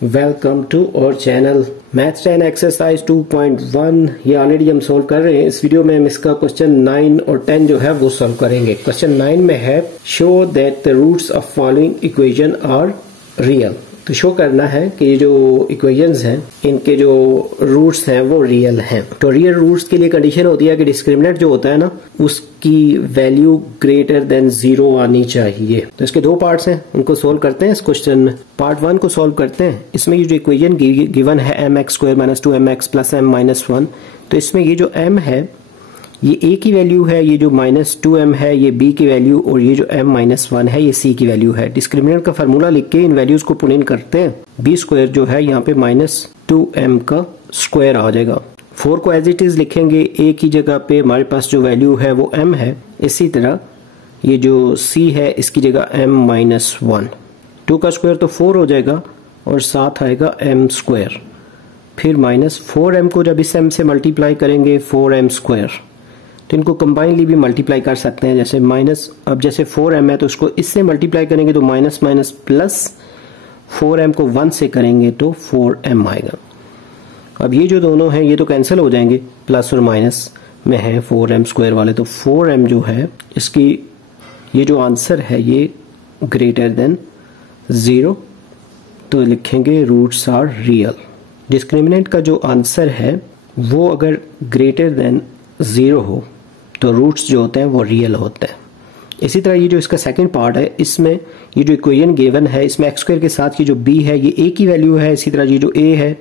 Welcome to our channel maths 10 exercise 2.1। ये already हम solve कर रहे हैं। इस वीडियो में हम इसका क्वेश्चन 9 और 10 जो है वो सोल्व करेंगे। क्वेश्चन 9 में है show that the roots of following equation are real. तो शो करना है कि ये जो इक्वेशंस हैं इनके जो रूट्स हैं वो रियल हैं। तो रियल रूट्स के लिए कंडीशन होती है कि डिस्क्रिमिनेंट जो होता है ना उसकी वैल्यू ग्रेटर देन 0 आनी चाहिए। तो इसके दो पार्ट्स हैं, उनको सोल्व करते हैं इस क्वेश्चन में। पार्ट 1 को सोल्व करते हैं। इसमें ये जो इक्वेशन गिवन है mx² - 2mx + m - 1, तो इसमें ये जो m है ये a की वैल्यू है, ये जो -2m है ये b की वैल्यू, और ये जो m - 1 है ये c की वैल्यू है। डिस्क्रिमिनेंट का फार्मूला लिख के इन वैल्यूज को पुट इन करते हैं। b² जो है यहाँ पे -2m का स्क्वायर आ जाएगा। 4 को एज इट इज लिखेंगे, a की जगह पे हमारे पास जो वैल्यू है वो m है। इसी तरह ये जो c है इसकी जगह m - 1, 2 का स्क्वायर तो 4 हो जाएगा और साथ आएगा m²। फिर -4m को जब इस m से मल्टीप्लाई करेंगे 4m², तो इनको कंबाइनली भी मल्टीप्लाई कर सकते हैं। जैसे अब जैसे 4m है तो उसको इससे मल्टीप्लाई करेंगे तो माइनस प्लस 4m को 1 से करेंगे तो 4m आएगा। अब ये जो दोनों हैं ये तो कैंसिल हो जाएंगे, प्लस और माइनस में है 4m² वाले, तो 4m जो है इसकी ये जो आंसर है ये ग्रेटर देन 0, तो लिखेंगे रूट्स आर रियल। डिस्क्रिमिनेंट का जो आंसर है वो अगर ग्रेटर देन 0 हो तो रूट्स जो होते हैं वो रियल होते हैं। इसी तरह ये जो इसका सेकंड पार्ट है इसमें ये जो इक्वेशन गिवन है इसमें x² के साथ ये जो b है ये a की वैल्यू है। इसी तरह ये जो a है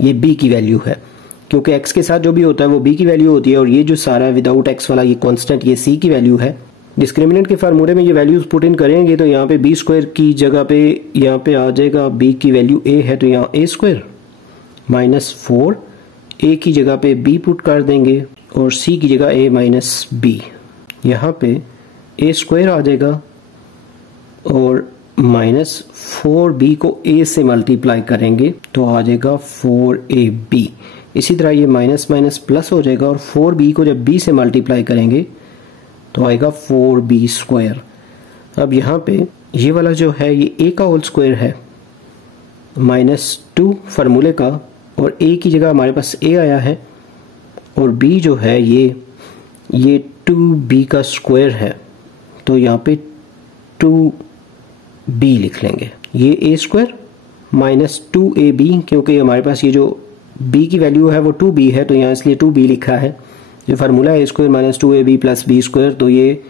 ये b की वैल्यू है, क्योंकि x के साथ जो भी होता है वो b की वैल्यू होती है, और ये जो सारा विदाउट x वाला ये कांस्टेंट ये c की वैल्यू है। डिस्क्रिमिनेंट के फार्मूले में ये वैल्यूज पुट इन करेंगे तो यहाँ पे b² की जगह पे यहाँ पे आ जाएगा b की वैल्यू a है तो यहाँ a² -4, a की जगह पे b पुट कर देंगे और c की जगह a - b, यहाँ पे a² आ जाएगा और -4b को a से मल्टीप्लाई करेंगे तो आ जाएगा 4ab। इसी तरह ये माइनस माइनस प्लस हो जाएगा और 4b को जब b से मल्टीप्लाई करेंगे तो आएगा 4b²। अब यहाँ पे ये वाला जो है ये a का होल स्क्वायर है -2 फार्मूले का, और a की जगह हमारे पास a आया है, और b जो है ये 2b का स्क्वायर है तो यहाँ पे 2b लिख लेंगे। ये a² -2ab, क्योंकि हमारे पास ये जो b की वैल्यू है वो 2b है तो यहाँ इसलिए 2b लिखा है। जो फार्मूला है a² -2ab + b², तो ये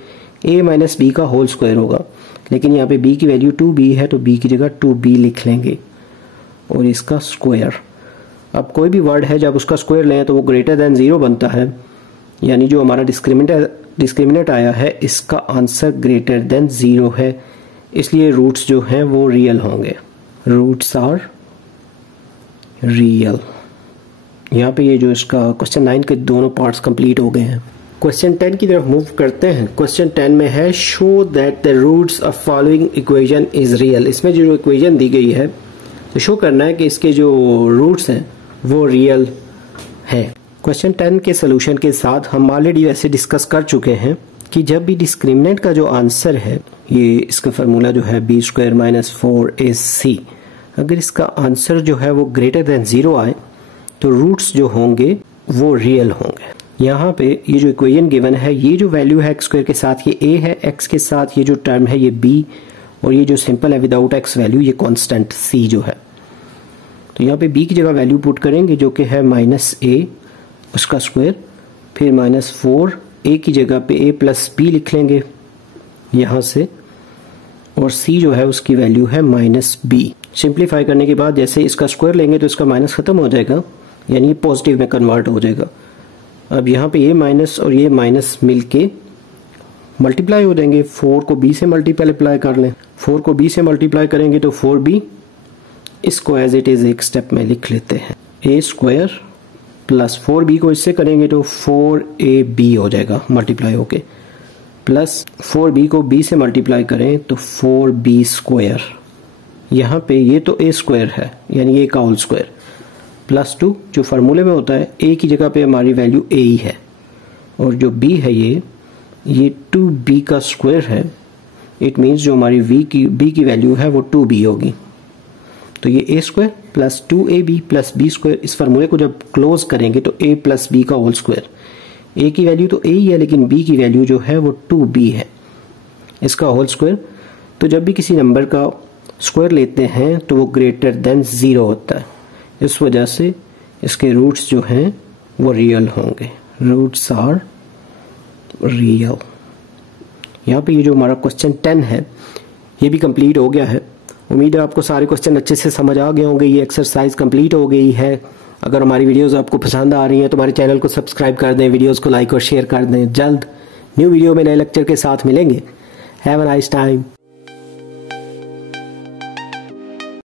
a - b का होल स्क्वायर होगा, लेकिन यहाँ पे b की वैल्यू 2b है तो b की जगह 2b लिख लेंगे और इसका स्क्वायर। अब कोई भी वर्ड है जब उसका स्क्वायर लें तो वो ग्रेटर देन 0 बनता है, यानी जो हमारा डिस्क्रिमिनेंट आया है इसका आंसर ग्रेटर देन 0 है, इसलिए रूट्स जो हैं वो रियल होंगे। Roots are real. यहाँ पे ये जो इसका क्वेश्चन 9 के दोनों पार्ट्स कंप्लीट हो गए हैं। क्वेश्चन 10 की तरफ मूव करते हैं। क्वेश्चन 10 में है show that the roots of following equation is real. इसमें जो इक्वेशन दी गई है तो शो करना है कि इसके जो रूट्स हैं वो रियल है। क्वेश्चन 10 के सोल्यूशन के साथ हम ऑलरेडी वैसे डिस्कस कर चुके हैं कि जब भी डिस्क्रिमिनेंट का जो आंसर है ये इसका फार्मूला जो है b² - 4ac, अगर इसका आंसर जो है वो ग्रेटर देन 0 आए तो रूट्स जो होंगे वो रियल होंगे। यहाँ पे ये जो इक्वेशन गिवन है ये जो वैल्यू है x² के साथ ये a है, x के साथ ये जो टर्म है ये b, और ये जो सिंपल है विदाउट x वैल्यू ये कांस्टेंट c जो है। तो यहाँ पे b की जगह वैल्यू पुट करेंगे जो कि है -a उसका स्क्वायर, फिर -4 a की जगह पे a + b लिख लेंगे यहाँ से, और c जो है उसकी वैल्यू है -b। सिंप्लीफाई करने के बाद जैसे इसका स्क्वायर लेंगे तो इसका माइनस खत्म हो जाएगा, यानी ये पॉजिटिव में कन्वर्ट हो जाएगा। अब यहाँ पे ये माइनस और ये माइनस मिलके मल्टीप्लाई हो जाएंगे। 4 को b से मल्टीप्लाई कर लें, 4 को b से मल्टीप्लाई करेंगे तो 4b, इसको एज इट इज एक स्टेप में लिख लेते हैं। a² + 4b को इससे करेंगे तो 4ab हो जाएगा मल्टीप्लाई होके, प्लस 4b को b से मल्टीप्लाई करें तो 4b²। यहाँ पे ये तो a² है यानी ये का होल स्क्वायर, +2 जो फार्मूले में होता है a की जगह पे हमारी वैल्यू a ही है, और जो b है ये 2b का स्क्वायर है। इट मीन्स जो हमारी b की वैल्यू है वो 2b होगी। तो ये a square plus 2ab plus b square, इस फार्मूले को जब क्लोज करेंगे तो a प्लस बी का होल स्क्वायर, a की वैल्यू तो a ही है लेकिन b की वैल्यू जो है वो 2b है, इसका होल स्क्वायर। तो जब भी किसी नंबर का स्क्वायर लेते हैं तो वो ग्रेटर देन 0 होता है, इस वजह से इसके रूट्स जो हैं वो रियल होंगे, रूट्स आर रियल। यहाँ पे ये जो हमारा क्वेश्चन 10 है ये भी कंप्लीट हो गया है। उम्मीद है आपको सारे क्वेश्चन अच्छे से समझ आ गए होंगे, ये एक्सरसाइज कंप्लीट हो गई है। अगर हमारी वीडियोस आपको पसंद आ रही हैं तो हमारे चैनल को सब्सक्राइब कर दें, वीडियोस को लाइक और शेयर कर दें। जल्द न्यू वीडियो में नए लेक्चर के साथ मिलेंगे। Have a nice time.